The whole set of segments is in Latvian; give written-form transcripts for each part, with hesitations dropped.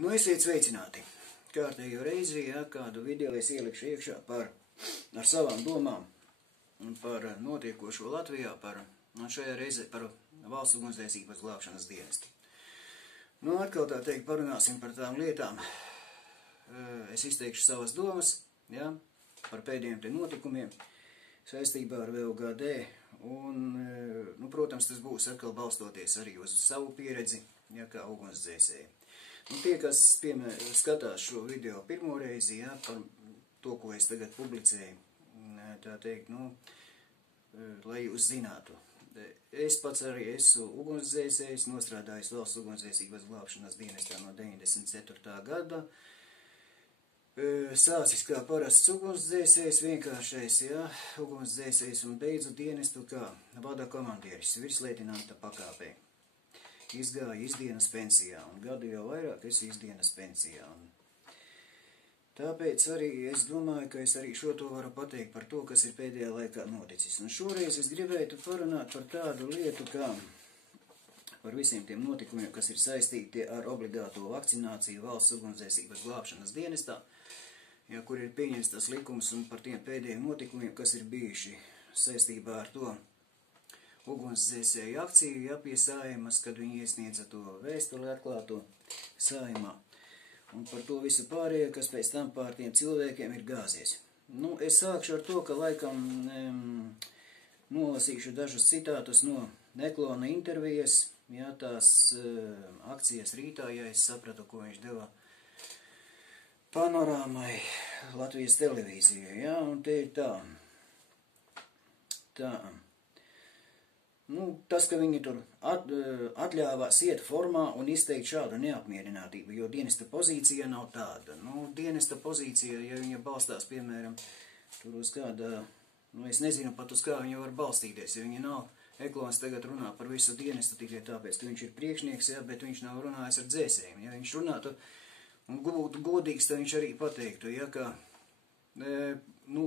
Nu, esiet sveicināti. Kārtējo reizi, ja kādu video es ielikšu iekšā ar savām domām par notiekošo Latvijā, šajā reizē par valsts ugunsdzēsības glābšanas dienestu. Nu, atkal tā teikt, parunāsim par tām lietām. Es izteikšu savas domas, ja, par pēdējiem te notikumiem saistībā ar VUGD, un, nu, protams, tas būs atkal balstoties arī uz savu pieredzi, ja, kā ugunsdzēsēji. Nu, tie, kas skatās šo video pirmo reizi, ja, par to, ko es tagad publicēju, tā teikt, nu, lai jūs zinātu. Es pats arī esmu ugunsdzēsējs, nostrādājis valsts ugunsdzēsības glābšanas dienestā no 94. gada. Sācis kā parasts ugunsdzēsējs, vienkāršais, ja, ugunsdzēsējs, un beidzu dienestu kā vada komandieris, virsleitenanta pakāpē. Izgāja izdienas pensijā, un gadu jau vairāk es izdienas pensijā. Un tāpēc arī es domāju, ka es arī šo to varu pateikt par to, kas ir pēdējā laikā noticis. Un šoreiz es gribētu parunāt par tādu lietu, kā par visiem tiem notikumiem, kas ir saistīti ar obligāto vakcināciju valsts ugunsdzēsības glābšanas dienestā, ja, kur ir pieņemts tas likums, un par tiem pēdējiem notikumiem, kas ir bijuši saistībā ar to ugunsdzēsēju akciju, ja, pie Saeimas, kad viņi iesniedza to vēstuli atklāto Saeimā. Un par to visu pārējo, kas pēc tam pār tiem cilvēkiem ir gāzies. Nu, es sākšu ar to, ka laikam nolasīšu dažus citātus no Eklona intervijas, ja, tās akcijas rītā, ja es sapratu, ko viņš deva Panorāmai Latvijas televīzijai, ja, un te ir tā. Nu, tas, ka viņi tur atļāvās iet formā un izteikt šādu neapmierinātību, jo dienesta pozīcija nav tāda. Nu, dienesta pozīcija, ja viņa balstās, piemēram, tur uz kāda, nu, es nezinu pat uz kā viņa var balstīties, ja viņa nav, Eklons tagad runā par visu dienestu tikai tāpēc, ka viņš ir priekšnieks, ja, bet viņš nav runājis ar dzēsējiem. Ja viņš runātu un būtu godīgs, tad viņš arī pateiktu, ja, ka, nu,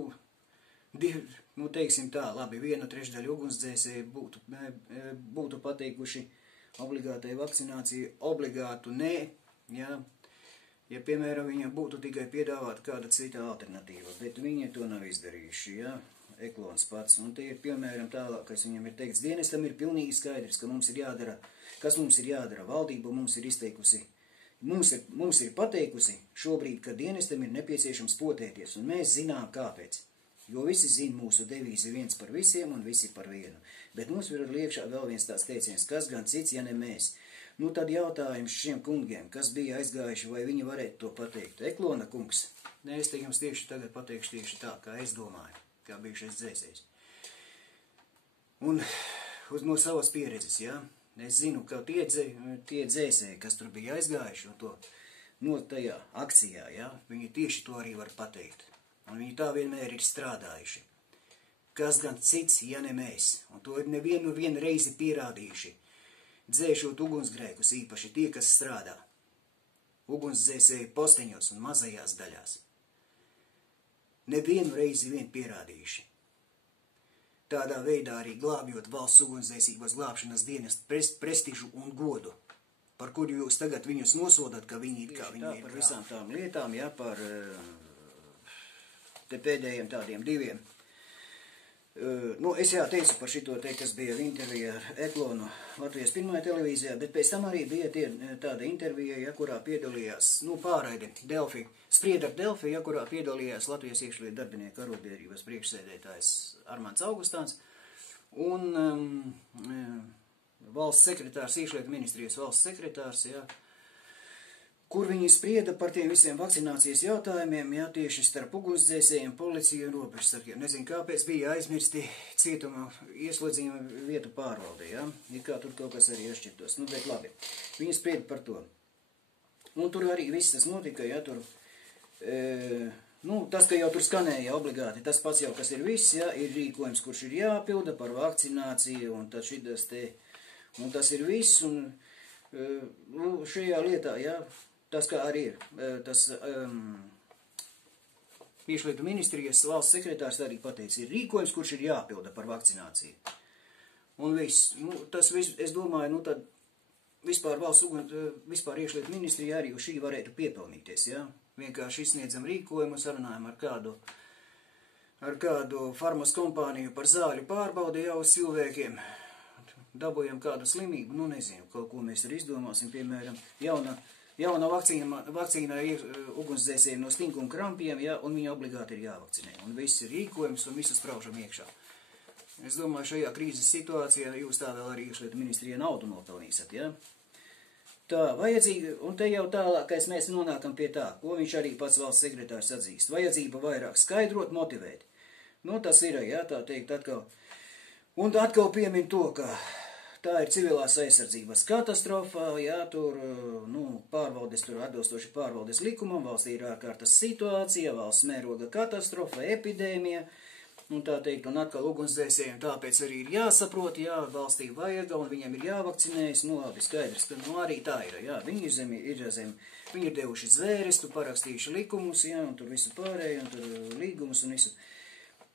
teiksim tā, labi, 1/3 ugunsdzēsēji būtu pateikuši obligātai vakcinācijai, obligātu nē, ja, piemēram, viņam būtu tikai piedāvāta kāda cita alternatīva, bet viņi to nav izdarījuši, ja, Eklons pats, un te ir, piemēram, tālāk, kas viņam ir teikts, dienestam ir pilnīgi skaidrs, ka mums ir jādara, kas mums ir jādara, valdība mums ir izteikusi, mums ir pateikusi šobrīd, ka dienestam ir nepieciešams potēties, un mēs zinām kāpēc. Jo visi zina mūsu devīzi viens par visiem un visi par vienu. Bet mums ir liekšā vēl viens tās teiciens, kas gan cits, ja ne mēs. Nu tad jautājums šiem kungiem, kas bija aizgājuši, vai viņi varētu to pateikt. Eklona kungs, ne, es te jums tieši tagad pateikšu tieši tā, kā es domāju, kā bijušais dzēsējs. Un no savas pieredzes, ja, es zinu, ka tie dzēsēji, kas tur bija aizgājuši un to, no tajā akcijā, ja, viņi tieši to arī var pateikt. Un viņi tā vienmēr ir strādājuši. Kas gan cits, ja ne mēs, un to ir nevienu reizi pierādījuši, dzēšot ugunsgrēkus, īpaši tie, kas strādā, ugunsdzēsēju posteņos un mazajās daļās. Nevienu reizi vien pierādījuši. Tādā veidā arī glābjot valsts ugunsdzēsības glābšanas dienestu prestižu un godu, par kuru jūs tagad viņus nosodat, ka viņi ir par visām tām lietām, ja, par te pēdējiem tādiem diviem. Nu, es jā teicu par šito te, kas bija intervija ar Eklonu Latvijas pirmajā televīzijā, bet pēc tam arī bija tāda intervija, ja, kurā piedalījās, nu, pārraide Delfi, spried ar Delfi, ja, kurā piedalījās Latvijas iekšlietu darbinieku arotbiedrības priekšsēdētājs Armands Augustāns un valsts sekretārs, iekšlietu ministrijas valsts sekretārs, ja, kur viņi sprieda par tiem visiem vakcinācijas jautājumiem, ja, tieši starp ugunsdzēsējiem, policiju un robežsargiem. Nezinu, kāpēc bija aizmirsti cietuma ieslodzījuma vietu pārvalde, ja, ir kā tur kaut kas arī atšķirtos. Nu, bet labi, viņi sprieda par to. Un tur arī viss tas notika, ja, tur, nu, tas, ka jau tur skanēja obligāti, tas pats jau, kas ir viss, ja, ir rīkojums, kurš ir jāpilda par vakcināciju, un tad šitas te, un tas ir viss, un, nu, šajā lietā, ja, tas kā arī ir, tas iekšlietu ministrijas valsts sekretārs arī pateica, ir rīkojums, kurš ir jāpilda par vakcināciju. Un viss, nu, tas viss, es domāju, nu tad vispār vispār iekšlietu ministrija arī uz šī varētu piepelnīties, ja? Vienkārši izsniedzam rīkojumu, sarunājam ar kādu farmas kompāniju par zāļu pārbaudi jau uz cilvēkiem, dabujam kādu slimību, nu nezinu, kaut ko mēs arī izdomāsim, piemēram, jauna vakcīna ugunsdzēsējiem no stinkuma krampiem, ja, un viņi obligāti ir jāvakcinē, un viss ir rīkojums, un visu spraužam iekšā. Es domāju, šajā krīzes situācijā jūs tā vēl arī iekšlietu ministrijā naudu nopelnīsat, ja? Tā, vajadzīgi, un te jau tālākais mēs nonākam pie tā, ko viņš arī pats valsts sekretārs atzīst. Vajadzība vairāk skaidrot, motivēt. Nu, tas ir, ja, tā teikt, atkal. Un atkal piemin to, ka tā ir civilās aizsardzības katastrofa, ja, tur, nu, atbilstoši pārvaldes likumam, valstī ir ārkārtas situācija, valsts mēroga katastrofa, epidēmija, un tā teikt, un atkal ugunsdzēsējiem tāpēc arī ir jāsaprot, jā, valstī vajag, un viņiem ir jāvakcinējas, nu labi, skaidrs, ka nu arī tā ir, jā, viņi ir devuši zvērestu, parakstījuši likumus, jā, un tur visu pārēju, un tur līgumus un visu.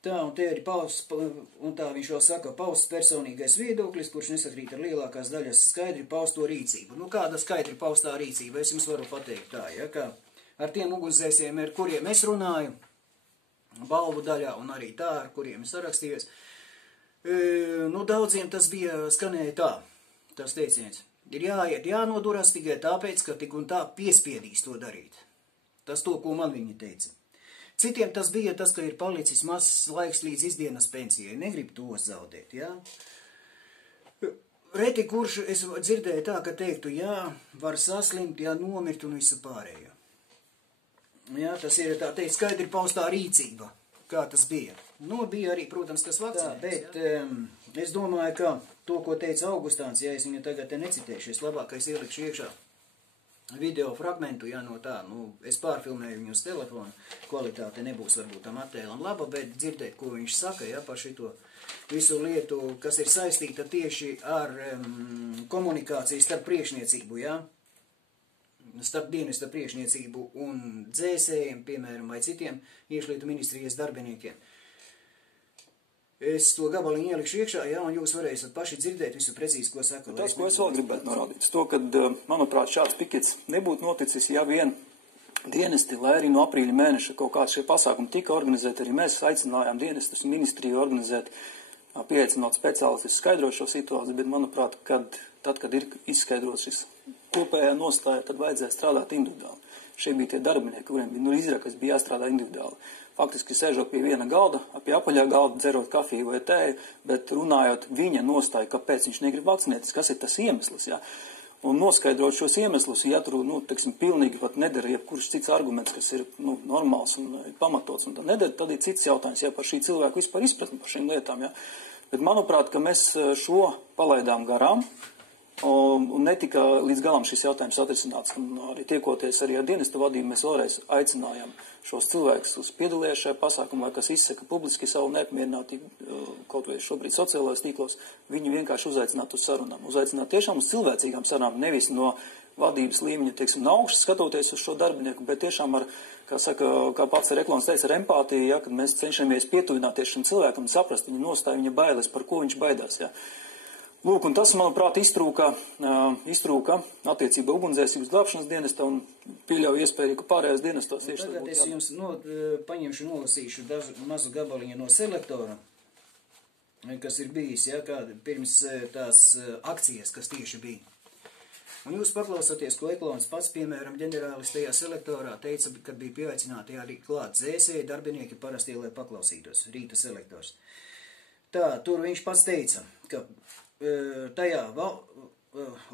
Tā, un te ir un tā viņš vēl saka, pausts personīgais viedoklis, kurš nesakrīt ar lielākās daļas skaidri pausto rīcību. Nu, kāda skaidri paustā rīcība, es jums varu pateikt tā, ja, ka ar tiem ugunsdzēsējiem, ar kuriem es runāju, balvu daļā un arī tā, ar kuriem es sarakstījos. Nu, daudziem tas skanēja tā, tas teiciens. Ir jāiet, jānoduras tikai tāpēc, ka tik un tā piespiedīs to darīt. Tas to, ko man viņi teica. Citiem tas bija tas, ka ir palicis mazs laiks līdz izdienas pensijai. Negrib tos zaudēt, jā. Reti, kurš es dzirdēju tā, ka teiktu, jā, var saslimt, jā, nomirt un visu pārējo. Jā, tas ir tā teikt skaidri paustā rīcība, kā tas bija. Nu, bija arī, protams, kas vakcinēts. Bet es domāju, ka to, ko teica Augustāns, ja es viņu tagad te necitēšu, es labākais ielikšu iekšā video fragmentu, jā, no tā, nu, es pārfilmēju viņu uz telefonu, kvalitāte nebūs varbūt tam attēlam laba, bet dzirdēt, ko viņš saka, jā, par šito visu lietu, kas ir saistīta tieši ar komunikāciju starp priekšniecību, jā, starp dienesta priekšniecību un dzēsējiem, piemēram, vai citiem iekšlietu ministrijas darbiniekiem. Es to gabaliņu ielikšu iekšā, jā, un jūs varēsiet paši dzirdēt visu precīzi, ko saka. Tas, ko es vēl gribētu norādīt, to, ka, manuprāt, šāds pikets nebūtu noticis, ja vien dienesti, lai arī no aprīļa mēneša kaut kāds šie pasākumi tika organizēti, arī mēs aicinājām dienestus ministriju organizēt, pieaicinot speciālistus skaidrot šo situāciju, bet, manuprāt, tad, kad ir izskaidrots šis kopējā nostāja, tad vajadzēja strādāt individuāli. Šie bija tie darbinieki, kuriem izrakas bija jāstrādā individuāli. Faktiski sēžot pie viena galda, pie apaļā galda, dzerot kafiju vai tēju, bet runājot viņa nostāju, kāpēc viņš negrib vakcinēties, kas ir tas iemesls, jā. Un noskaidrot šos iemeslus, ja tur, nu, teiksim, pilnīgi pat nedara jebkurš cits arguments, kas ir, nu, normāls un pamatots, un nedara, tad ir cits jautājums, ja par šī cilvēku vispār izpratni par šīm lietām, jā. Bet, manuprāt, ka mēs šo palaidām garām, un netika līdz galam šis jautājums atrisināts, un arī tiekoties arī ar dienestu vadību, mēs vēlreiz aicinājām šos cilvēkus uz piedalīties šajā pasākumā, kas izsaka publiski savu neapmierinātību, kaut vai šobrīd sociālajos tīklos, viņi vienkārši uzaicināt uz sarunām, uzaicināt tiešām uz cilvēcīgām sarunām, nevis no vadības līmeņa, teiksim, no augšas skatoties uz šo darbinieku, bet tiešām ar, kā pats Reklons teica, ar empātiju, ja, kad mēs cenšamies pietuvināties šim cilvēkam, saprast viņa nostāju, viņa bailes, par ko viņš baidās, ja. Lūk, un tas, manuprāt, iztrūka attiecībā ugunsdzēsības glābšanas dienestā un pieļauju iespēju, ka pārējās dienestos tieši tas būtu. Tagad es jums nolasīšu mazu gabaliņu no selektora, kas ir bijis, ja, pirms tās akcijas, kas tieši bija. Un jūs paklausāties, ko Eklons pats, piemēram, ģenerālis tajā selektorā teica, kad bija pieaicināti arī klāt dzēsēji darbinieki parasti, lai paklausītos, rīta selektors. Tā, tur viņš pats teica, ka tajā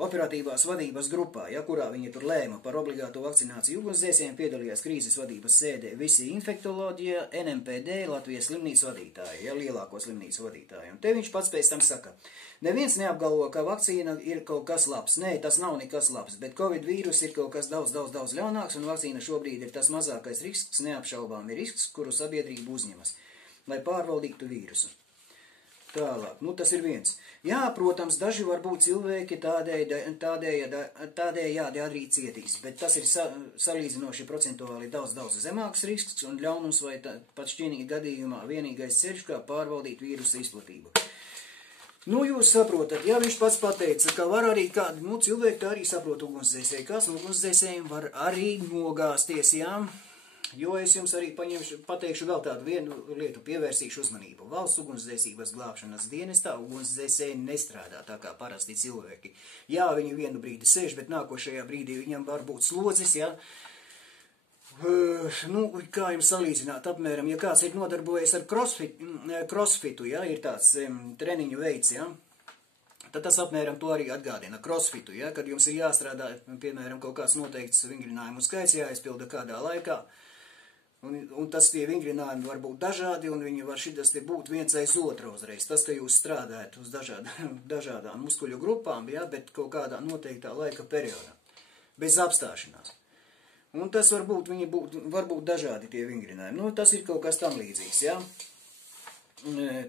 operatīvās vadības grupā, ja, kurā viņi tur lēma par obligāto vakcināciju ugunsdzēsējiem, piedalījās krīzes vadības sēdē visi infektoloģija, NMPD, Latvijas slimnīcu vadītāji, ja, lielāko slimnīcu vadītāji. Un te viņš pats pēc tam saka, neviens neapgalvo, ka vakcīna ir kaut kas labs. Nē, tas nav nekas labs, bet Covid vīrus ir kaut kas daudz ļaunāks, un vakcīna šobrīd ir tas mazākais risks, neapšaubām ir risks, kuru sabiedrība uzņemas, lai pārvaldītu vīrusu. Tālāk, nu tas ir viens. Jā, protams, daži varbūt cilvēki tādējādi arī cietīs, bet tas ir salīdzinoši procentuāli daudz zemāks risks un ļaunums vai pat šķienīgi gadījumā vienīgais ceļš, kā pārvaldīt vīrusa izplatību. Nu, jūs saprotat, ja viņš pats pateica, ka var arī kādi, cilvēki tā arī saprot ugunsdzēsēji, kas no ugunsdzēsējiem var arī nogāzties, jā, jo es jums arī pateikšu vēl tādu vienu lietu, pievērsīšu uzmanību. Valsts ugunsdzēsības glābšanas dienestā ugunsdzēsēji nestrādā tā kā parasti cilvēki. Jā, viņi vienu brīdi sēž, bet nākošajā brīdī viņam var būt slodzes, jā. Kā jums salīdzināt, apmēram, ja kāds ir nodarbojies ar crossfitu, ja, ir tāds treniņu veids, ja, tad tas apmēram to arī atgādina, crossfitu, ja, kad jums ir jāstrādā, piemēram, kaut kāds noteikts vingrinājumu skaits, jāizpilda kādā laikā, un tas tie vingrinājumi var būt dažādi, un viņi var šitas te būt viens aiz otru uzreiz. Tas, ka jūs strādājat uz dažādām muskuļu grupām, ja, bet kaut kādā noteiktā laika periodā, bez apstāšanās. Un tas var būt dažādi tie vingrinājumi. Tas ir kaut kas tam līdzīgs, ja?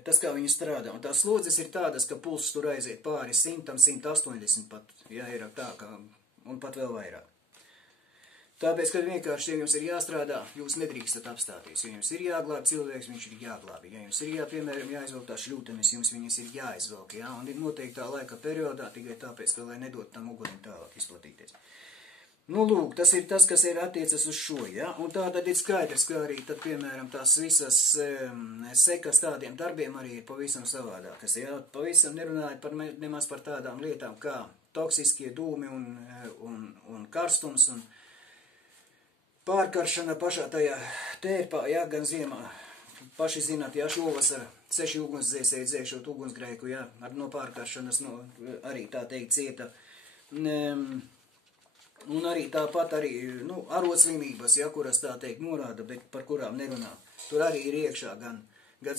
Tas, kā viņi strādā. Un tās slodzes ir tādas, ka pulss tur aiziet pāri 100, 180 pat, ja ir tā, un pat vēl vairāk. Tāpēc, kad vienkārši, ja jums ir jāstrādā, jūs nedrīkstat apstāties. Ja jums ir jāglāb cilvēks, viņš ir jāglābi. Ja jums ir piemēram, jāizvelk tās šļūtenes, jums viņas ir jāizvelk, ja? Un ir noteiktā laika periodā, tikai tāpēc, ka, lai nedot tam ugunim tālāk izplatīties. Lūk, tas ir tas, kas ir attiecas uz šo, ja? Un tā tad ir skaidrs, ka arī tad, piemēram, tās visas sekas tādiem darbiem arī ir pavisam savādākas, ja? Pavisam nerunājot nemaz par tādām lietām kā toksiskie dūmi un karstums un pārkaršana pašā tajā tērpā, ja? Gan ziemā, paši zināt, ja šovasar 6 ugunsdzēsēji dzēšot ugunsgrēku, ja? No pārkaršanas arī tā teikt cieta. Un arī tāpat arī, arotslimības, ja, kuras tā teikt norāda, bet par kurām nerunā. Tur arī ir iekšā gan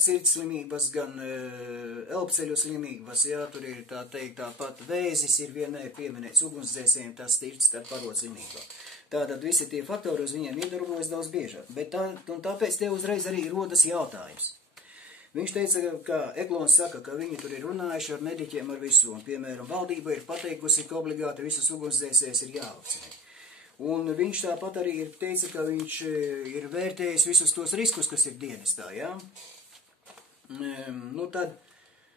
sirds slimības, gan elpceļu slimības, ja, tur ir tā teikt tāpat vēzis ir vienai pieminēts ugunsdzēsējiem, tas ir starp arotslimībām. Tātad visi tie faktori uz viņiem iedarbojas daudz biežāk, bet tāpēc te uzreiz arī rodas jautājums. Viņš teica, ka Eglons saka, ka viņi tur ir runājuši ar mediķiem ar visu, un, piemēram, valdība ir pateikusi, ka obligāti visas ugunsdzēsējas ir jāvakcinē. Un viņš tāpat arī teica, ka viņš ir vērtējis visus tos riskus, kas ir dienestā, jā. Tad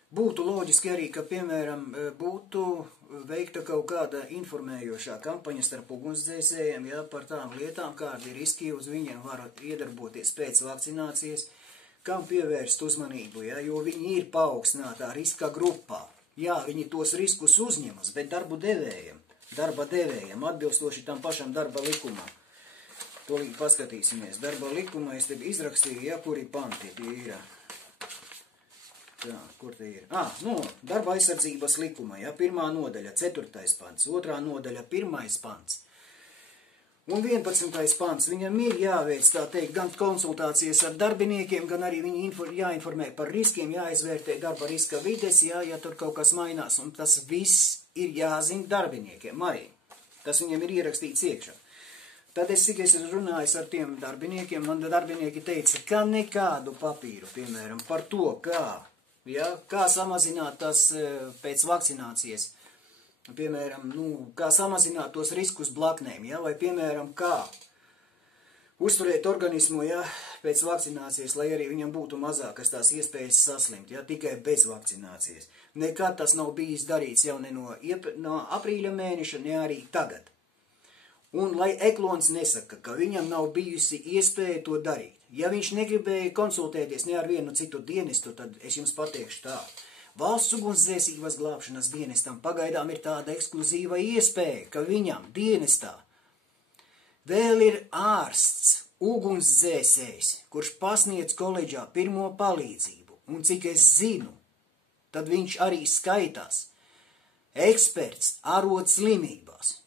būtu loģiski arī, ka, piemēram, būtu veikta kaut kāda informējošā kampaņa starp ugunsdzēsējiem, jā, par tām lietām, kādi riski uz viņiem var iedarboties pēc vakcinācijas, kam pievērst uzmanību, ja, jo viņi ir paaugstinātā riska grupā. Jā, viņi tos riskus uzņemas, bet darba devējiem, atbilstoši tam pašam darba likumam. To paskatīsimies. Darba likumā es te izrakstīju, ja, kuri panti tie ir. Tā, kur tie ir? Darba aizsardzības likuma, ja, 1. nodaļa, 4. pants, 2. nodaļa, 1. pants. Un 11. pants, viņam ir jāveic, tā teikt, gan konsultācijas ar darbiniekiem, gan arī viņi jāinformē par riskiem, jāizvērtē darba riska vides, ja tur kaut kas mainās, un tas viss ir jāzina darbiniekiem arī. Tas viņam ir ierakstīts iekšā. Tad es esmu runājis ar tiem darbiniekiem, man darbinieki teica, ka nekādu papīru, piemēram, par to, kā samazināt tas pēc vakcinācijas, piemēram, kā samazināt tos riskus blaknēm, ja, vai, piemēram, kā uzturēt organismu, ja, pēc vakcinācijas, lai arī viņam būtu mazākas tās iespējas saslimt, ja, tikai bez vakcinācijas. Nekad tas nav bijis darīts jau ne no aprīļa mēneša, ne arī tagad. Un lai Eglons nesaka, ka viņam nav bijusi iespēja to darīt. Ja viņš negribēja konsultēties ne ar vienu citu dienestu, tad es jums pateikšu tā. Valsts ugunsdzēsības glābšanas dienestam pagaidām ir tāda ekskluzīva iespēja, ka viņam dienestā vēl ir ārsts, ugunsdzēsējs, kurš pasniedz koledžā pirmo palīdzību. Un cik es zinu, tad viņš arī skaitās eksperts arotslimībās.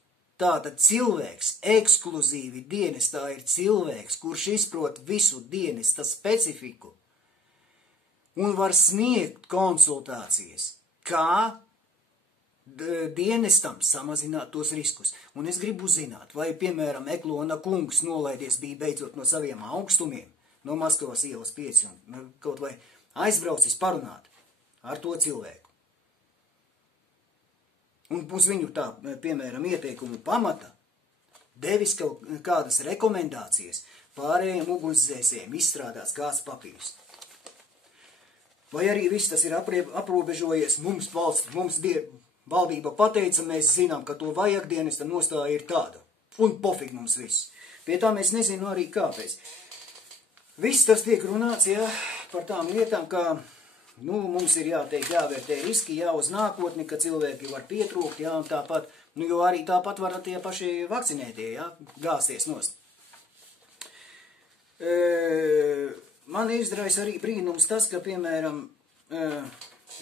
Tātad cilvēks ekskluzīvi dienestā ir cilvēks, kurš izprot visu dienesta specifiku un var sniegt konsultācijas, kā dienestam samazināt tos riskus. Un es gribu zināt, vai, piemēram, Eglona kungs nolaidies bija beidzot no saviem augstumiem, no Maskavas ielas 5, un kaut vai aizbraucis parunāt ar to cilvēku. Un uz viņu tā, piemēram, ieteikumu pamata devis kaut kādas rekomendācijas pārējiem ugunsdzēsējiem izstrādāts kāds papīrs. Vai arī viss tas ir aprobežojies, mums valdība pateica, mēs zinām, ka to vajag, dienesta nostāja ir tāda. Un pofig mums viss. Pie tā mēs nezinām arī kāpēc. Viss tas tiek runāts, jā, par tām lietām, kā, nu, mums ir jāvērtē riski, jā, uz nākotni, ka cilvēki var pietrūkt, jā, un tāpat, nu, jo arī tāpat var tie paši vakcinētie, jā, gāsties nost. Man izdarājas arī brīnums tas, ka, piemēram,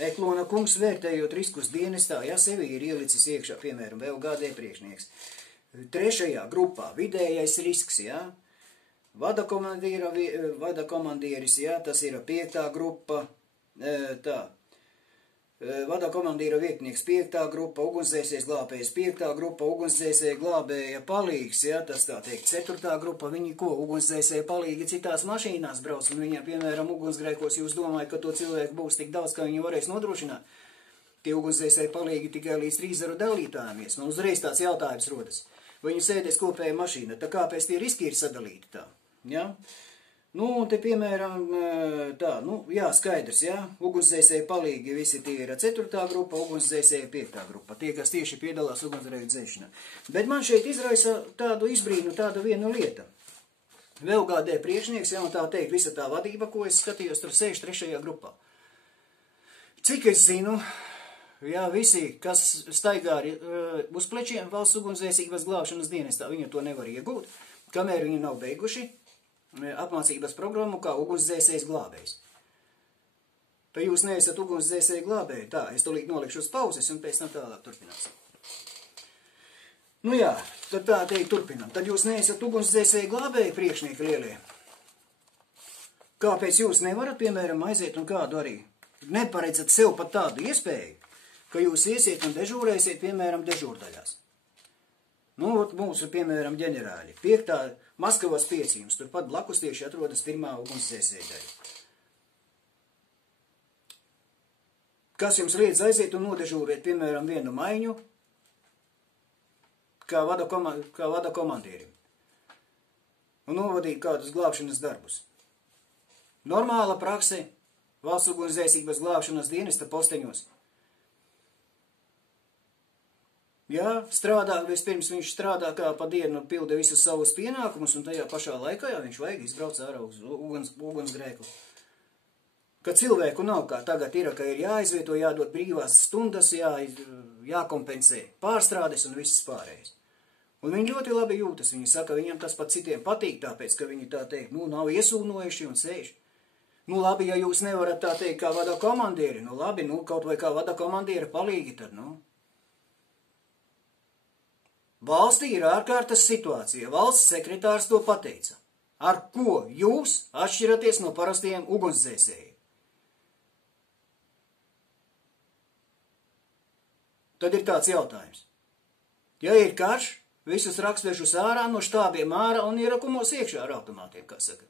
Eklona kungs vērtējot riskus dienestā, ja sevi ir ielicis iekšā, piemēram, VLGD priekšnieks. 3. grupā vidējais risks, ja, vada komandieris, ja, tas ir 5. grupa, tā, vada komandīra vietnieks 5. grupa, ugunsdzēsējs glābējs 5. grupa, ugunsdzēsēja glābēja palīgs, ja, tas tā teikt 4. grupa, viņi ko, ugunsdzēsēja palīgi citās mašīnās brauc, un viņiem, piemēram, ugunsgrēkos jūs domājat, ka to cilvēku būs tik daudz, ka viņi varēs nodrošināt. Tie ugunsdzēsēja palīgi tikai līdz 3 dalītājiem ies, un uzreiz tāds jautājums rodas. Viņi sēdēs kopēja mašīna, tā kāpēc tie riski ir sadalīti tā, ja? Nu, te, piemēram, tā, nu, jā, skaidrs, jā, ugunsdzēsēji palīgi, visi tie ir 4. grupa, ugunsdzēsēji 5. grupa, tie, kas tieši piedalās ugunsgrēku dzēšanā. Bet man šeit izraisa tādu izbrīnu, tādu vienu lieta. VLGD priekšnieks, jā, un tā teikt, visa tā vadība, ko es skatījos, tur sēž 3. grupā. Cik es zinu, jā, visi, kas staigā uz plečiem valsts ugunsdzēsības glābšanas dienestā, viņi to nevar iegūt, kamēr viņi nav beiguši apmācības programmu kā ugunsdzēsējs glābējs. Tad jūs neesat ugunsdzēsēji glābēji. Tā, es tūlīt nolikšu uz pauzes un pēc tam tālāk turpināsim. Nu jā, tad tā teikt turpinam. Tad jūs neesat ugunsdzēsēji glābēji priekšnieki lielie. Kāpēc jūs nevarat, piemēram, aiziet un kādu arī neparedzat sev pat tādu iespēju, ka jūs iesiet un dežūrēsiet, piemēram, dežūrdaļās? Nu, mūsu, piemēram, ģenerāļi. 5. Maskavas 5. jums turpat blakus tieši atrodas 1. ugunsdzēsēja daļa. Kas jums liedz aiziet un nodežūrēt, piemēram, vienu maiņu, kā vada komandierim, un novadīt kādus glābšanas darbus? Normāla prakse valsts ugunsdzēsības glābšanas dienesta posteņos. Jā, vispirms viņš strādā kā pa dienu, pilda visus savus pienākumus, un tajā pašā laikā, jā, viņš vajag izbrauc ārā uz ugunsgrēku. Kad cilvēku nav kā tagad ir, ka ir jāizvieto, jādod brīvās stundas, jākompensē pārstrādes un viss pārējais. Un viņi ļoti labi jūtas, viņi saka, viņam tas pat citiem patīk, tāpēc, ka viņi tā teikt, nu, nav iesūnojuši un sēž. Nu, labi, ja jūs nevarat tā teikt kā vada komandieri, nu, labi, nu, kaut vai kā vada komandieri palīgi, tad, nu. Valstī ir ārkārtas situācija, valsts sekretārs to pateica. Ar ko jūs atšķiraties no parastiem ugunsdzēsējiem? Tad ir tāds jautājums. Ja ir karš, visus rakstvežus ārā, no štābiem ārā un ierakumos iekšā ar automātiem, kā saka.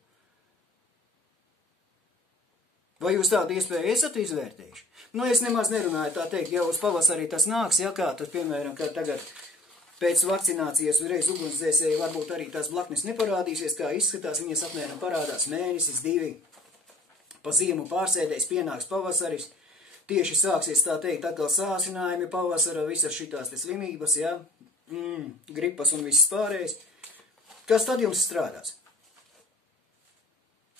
Vai jūs tādu iespēju esat izvērtējuši? Nu, es nemaz nerunāju tā teikt, jau uz pavasarī tas nāks, ja kā, tad, piemēram, kā tagad pēc vakcinācijas uzreiz ugunsdzēsēji varbūt arī tās blaknes neparādīsies, kā izskatās, viņas apmēram parādās mēnesis, 2, pa ziemu pārsēdēs, pienāks pavasaris, tieši sāksies tā teikt atkal sāsinājumi pavasara, visas šitās te slimības, ja, gripas un viss pārējais. Kas tad jums strādās?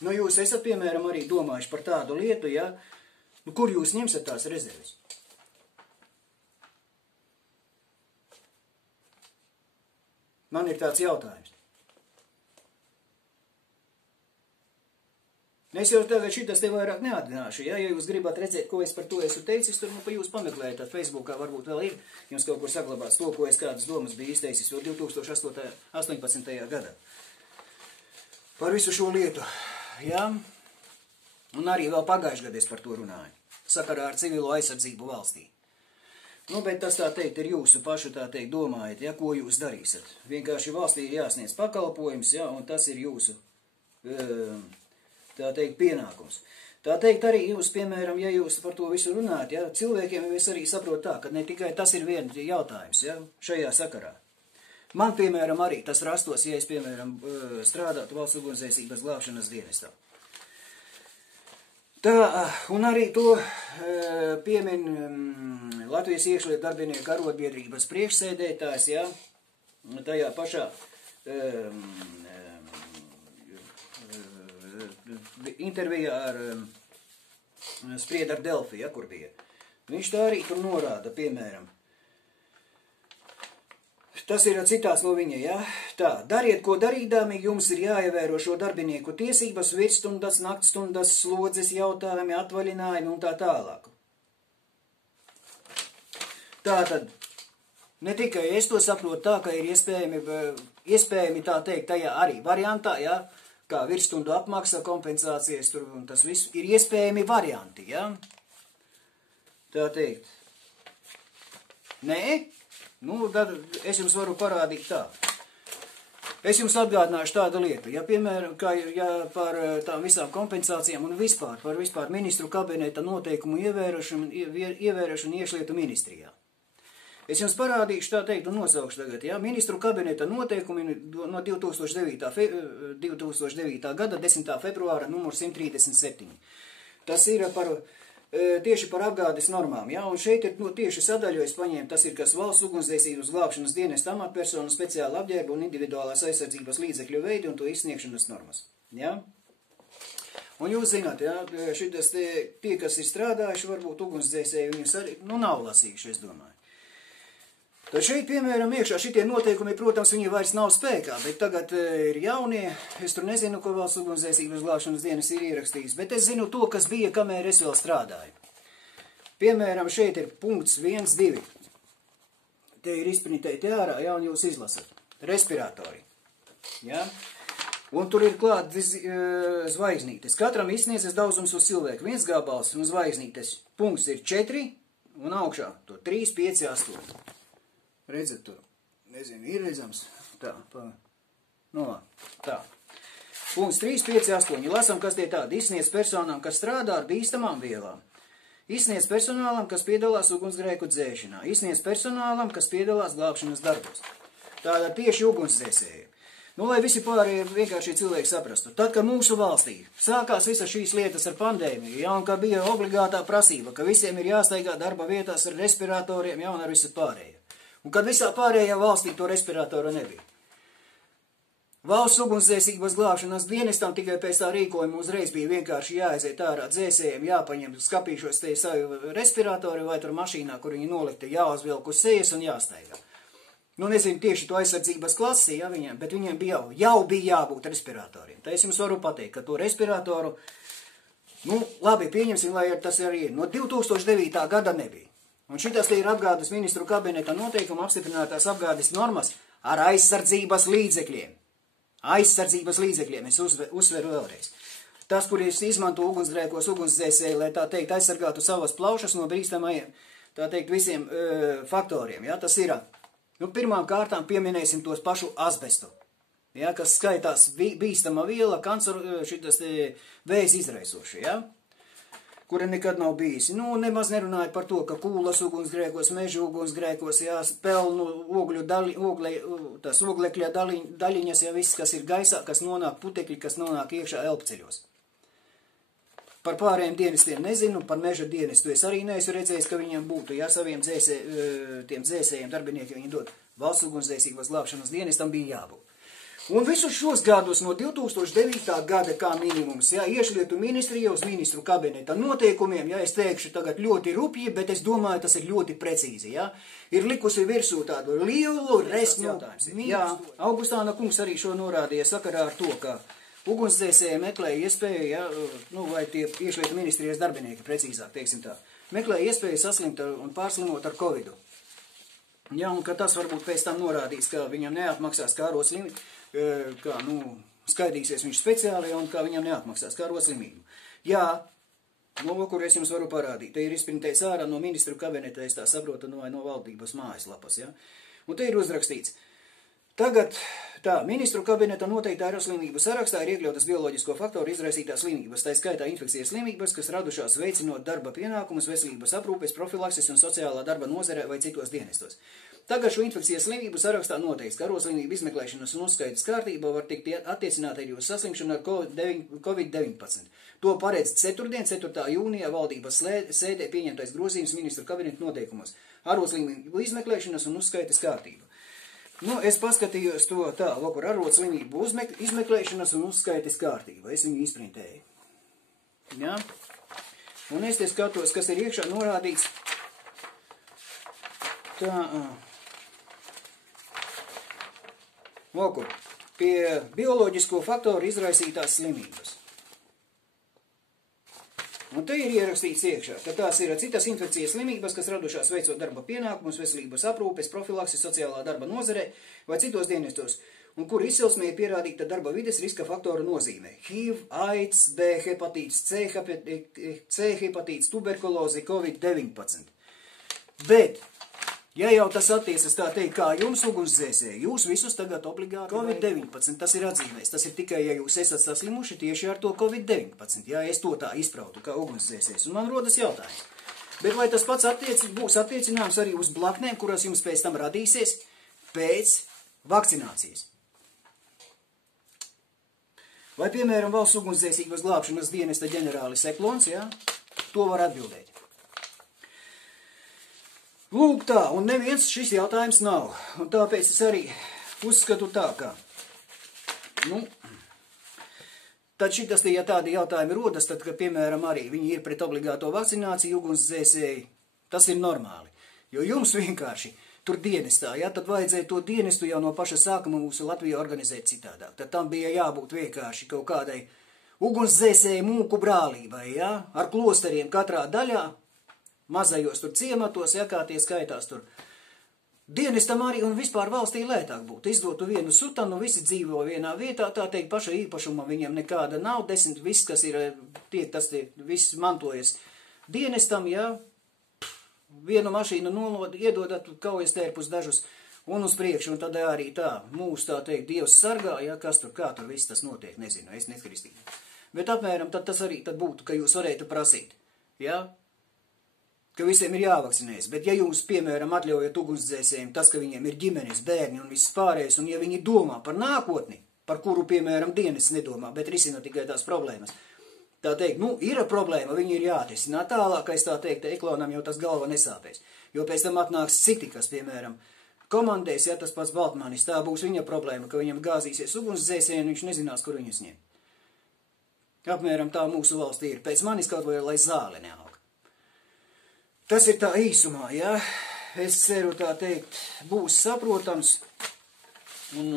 Nu, jūs esat, piemēram, arī domājuši par tādu lietu, ja, nu, kur jūs ņemsiet tās rezerves? Man ir tāds jautājums. Es jau tagad šitas te vairāk neatgināšu, ja jūs gribat redzēt, ko es par to esmu teicis, tur nu pa jūs pameklējat, tad Facebookā varbūt vēl ir, jums kaut kur saglabāts to, ko es kādas domas biju izteicis jau 2018. gadā. Par visu šo lietu, ja, un arī vēl pagājušajā gadā es par to runāju, sakarā ar civilo aizsardzību valstī. Nu, bet tas tā teikt ir jūsu pašu tā teikt domājat, ja, ko jūs darīsiet. Vienkārši valstī ir jāsniedz pakalpojums, ja, un tas ir jūsu, tā teikt, pienākums. Tā teikt arī jūs, piemēram, ja jūs par to visu runājat, ja, cilvēkiem es arī saprotu tā, ka ne tikai tas ir viens jautājums, ja, šajā sakarā. Man, piemēram, arī tas rastos, ja es, piemēram, strādātu valsts ugunsdzēsības glābšanas dienestā. Tā, un arī to piemin Latvijas iekšlietu darbinieku arotbiedrības priekšsēdētājs, ja, tajā pašā intervijā ar Spried ar Delfi, ja, kur bija. Viņš tā arī tur norāda, piemēram. Tas ir citāts no viņa, ja? Tā, dariet, ko darīdami, jums ir jāievēro šo darbinieku tiesības, virsstundas, naktstundas, slodzes jautājumi, atvaļinājumi un tā tālāk. Tātad, ne tikai es to saprotu tā, ka ir iespējami tā teikt tajā arī variantā, ja? Kā virsstundu apmaksa, kompensācijas, tur, un tas viss ir iespējami varianti, ja? Tā teikt. Nē? Nu, tad es jums varu parādīt tā. Es jums atgādināšu tādu lietu, ja, piemēram, kā ja par tām visām kompensācijām un vispār, par vispār ministru kabineta noteikumu ievērošanu iekšlietu ministrijā. Es jums parādīšu tā teikt un nosaukšu tagad, ja, ministru kabineta noteikumi no 2009. Gada 10. februāra numur 137. Tas ir tieši par apgādes normām, ja, un šeit ir tieši sadaļu es paņēmu, tas ir, kas valsts ugunsdzēsības glābšanas dienesta amatpersonu, speciāla apģērba un individuālās aizsardzības līdzekļu veidi un to izsniegšanas normas, ja. Un jūs zināt, ja, šitas tie, kas ir strādājuši, varbūt ugunsdzēsēji, viņus arī, nu, nav lasījuši, es domāju. Tad šeit, piemēram, iekšā šitie noteikumi, protams, viņi vairs nav spēkā, bet tagad ir jaunie, es tur nezinu, ko valsts ugunsdzēsības glābšanas dienas ir ierakstījis, bet es zinu to, kas bija, kamēr es vēl strādāju. Piemēram, šeit ir punkts 1.2. Te ir izprintēti ārā, ja, un jūs izlasat. Respiratori. Ja? Un tur ir klāt zvaigznītes. Katram izsniedzas daudzums uz cilvēku. 1 gabals un zvaigznītes. Punkts ir 4 un augšā to 3, 5, 8. Redzat tur, nezinu, ir redzams, tā, tā. Punkts 3, 5, 8. Lasam, kas tie tādi. Izsniedz personām, kas strādā ar bīstamām vielām. Izsniedz personālam, kas piedalās ugunsgrēku dzēšanā. Izsniedz personālam, kas piedalās glābšanas darbos. Tāda tieši ugunsdzēsēji. Nu, lai visi pārējie vienkārši cilvēki saprastu. Tad, kad mūsu valstī sākās visas šīs lietas ar pandēmiju, ja, un ka bija obligātā prasība, ka visiem ir jāstaigā darba vietās ar respiratoriem, ja, un ar visu pārējo. Un kad visā pārējā valstī to respiratoru nebija. Valsts ugunsdzēsības glābšanas dienestam tikai pēc tā rīkojuma uzreiz bija vienkārši jāaiziet ārā dzēsējiem, jāpaņem skapīšos te savu respiratori vai tur mašīnā, kur viņi nolikti, jāuzvilk uz sejas un jāstaigā. Nu, nezinu tieši to aizsardzības klasi, ja, viņiem, bet viņiem bija jau bija jābūt respiratoriem. Tā es jums varu pateikt, ka to respiratoru, nu, labi, pieņemsim, lai tas arī ir. No 2009. gada nebija. Un šitas ir apgādes ministru kabineta noteikuma apstiprinātās apgādes normas ar aizsardzības līdzekļiem. Aizsardzības līdzekļiem, es uzsveru vēlreiz. Tas, kur es izmanto ugunsgrēkos ugunsdzēsēji, lai tā teikt aizsargātu savas plaušas no brīstamajiem, tā teikt, visiem faktoriem, ja, tas ir, nu, pirmām kārtām pieminēsim tos pašu asbestu, ja, kas skaitās bīstama viela, šitas vējas izraisoši, ja. Kura nekad nav bijis. Nu, nemaz nerunāja par to, ka kūlas ugunsgrēkos, meža ugunsgrēkos, jā, pelnu oglekļa daļiņas, jā, viss, kas ir gaisā, kas nonāk putekļi, kas nonāk iekšā elpceļos. Par pārējiem dienestiem nezinu, par meža dienestu es arī neesmu redzējis, ka viņiem būtu, jā, saviem tiem dzēsējiem darbiniekiem viņi dod. Valsts ugunsdzēsības glābšanas dienestam bija jābūt. Un visus šos gadus no 2009. gada kā minimums, ja, iekšlietu ministrija uz ministru kabineta noteikumiem, ja, es teikšu tagad ļoti rupji, bet es domāju, tas ir ļoti precīzi, ja, ir likusi virsū tādu lielu resnu. Jā, Augustāna kungs arī šo norādīja sakarā ar to, ka ugunsdzēsēji meklēja iespēju, ja, nu, vai tie iekšlietu ministrijas darbinieki, precīzāk, teiksim tā, meklēja iespēju saslimt un pārslimot ar Covidu. Ja, un ka tas varbūt pēc tam norādīs, ka viņam neatmaksās kāro slimību, kā, nu, skaidīsies viņš speciāli, un kā viņam neatmaksās kāro slimību. Jā, no kur es jums varu parādīt, te ir izprintējis ārā no ministru kabineta, es tā saprotu, no valdības mājaslapas, ja. Un te ir uzrakstīts, tagad Tā, ministru kabineta noteiktā aeroslimību sarakstā ir iekļautas bioloģisko faktoru izraisītās slimības, tā skaitā infekcijas slimības, kas radušās veicinot darba pienākumus, veselības aprūpes, profilakses un sociālā darba nozarē vai citos dienestos. Tagad šo infekcijas slimību sarakstā noteikts, ka arodslimību izmeklēšanas un uzskaitas kārtība var tikt attiecināta arī uz saslimšanu ar Covid-19. To paredz ceturtdien, 4. jūnijā valdības sēdē pieņemtais grozījums ministru kabinetu noteikumos. Arodslimību izmeklēšanas un uzskaitas kārtība. Nu, es paskatījos to tā, lūk, ar arodslimību izmeklēšanas un uzskaitas kārtība. Es viņu izprintēju. Ja? Un es te skatos, kas ir iekšā norādīts. Tā, lūk, pie bioloģisko faktoru izraisītās slimības. Un te ir ierakstīts iekšā, ka tās ir citas infekcijas slimības, kas radušās veicot darba pienākumus, veselības aprūpes, profilakses, sociālā darba nozarē vai citos dienestos, un kur izcelsmē ir pierādīta darba vides riska faktoru nozīme. HIV, AIDS, B hepatīts, C hepatīts, tuberkulozi, Covid-19. Bet, ja jau tas attiecas tā teikt, kā jums ugunsdzēsēji, jūs visus tagad obligāti Covid-19, tas ir atzīmēs. Tas ir tikai, ja jūs esat saslimuši tieši ar to Covid-19, ja es to tā izprautu kā ugunsdzēsējs. Un man rodas jautājums. Bet vai tas pats būs attiecināms arī uz blaknēm, kuras jums pēc tam radīsies pēc vakcinācijas? Vai, piemēram, valsts ugunsdzēsības glābšanas dienesta ģenerālis Eklons, ja? To var atbildēt. Lūk tā, un neviens šis jautājums nav. Un tāpēc es arī uzskatu tā, ka, tad šitas, ja tādi jautājumi rodas, tad, ka, piemēram, arī viņi ir pret obligāto vakcināciju ugunsdzēsēji, tas ir normāli. Jo jums vienkārši tur dienestā, ja, tad vajadzēja to dienestu jau no paša sākuma mūsu Latvijā organizēt citādāk. Tad tam bija jābūt vienkārši kaut kādai ugunsdzēsēju mūku brālībai, ja, ar klosteriem katrā daļā, mazajos tur ciematos, ja kā tie skaitās tur. Dienestam arī un vispār valstī lētāk būtu. Izdotu vienu sutanu, visi dzīvo vienā vietā, tā teikt, paša īpašuma viņam nekāda nav, 10, viss, kas ir, tas viss mantojas dienestam, ja, vienu mašīnu iedodat kaujas tērpus dažus un uz priekšu, un tad arī tā, mūs tā teikt, Dievs sargā, ja, kas tur, kā tur viss tas notiek, nezinu, es nekristīgi. Bet apmēram tad tas arī tad būtu, ka jūs varētu prasīt, ja, ka visiem ir jāvakcinējas, bet ja jūs, piemēram, atļaujat ugunsdzēsējiem tas, ka viņiem ir ģimenes, bērni un viss pārējais, un ja viņi domā par nākotni, par kuru, piemēram, dienas nedomā, bet risina tikai tās problēmas, tā teikt, ir problēma, viņi ir jāatrisināt tālākais, tā teikt, Eklonam jau tas galva nesāpēs, jo pēc tam atnāks citi, kas, piemēram, komandēs, ja tas pats Baltmanis, tā būs viņa problēma, ka viņam gāzīsies ugunsdzēsēji, un viņš nezinās, kur viņus ņem. Apmēram tā mūsu valstī ir, pēc manis kaut vai lai zāle neaug. Tas ir tā īsumā, ja, es ceru tā teikt, būs saprotams, un,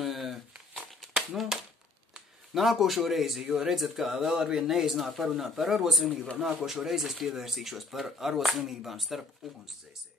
nākošo reizi, jo redzat, kā vēl arvien neiznāk parunāt par arodslimībām, nākošo reizi es pievērsīšos par arodslimībām starp ugunsdzēsējiem.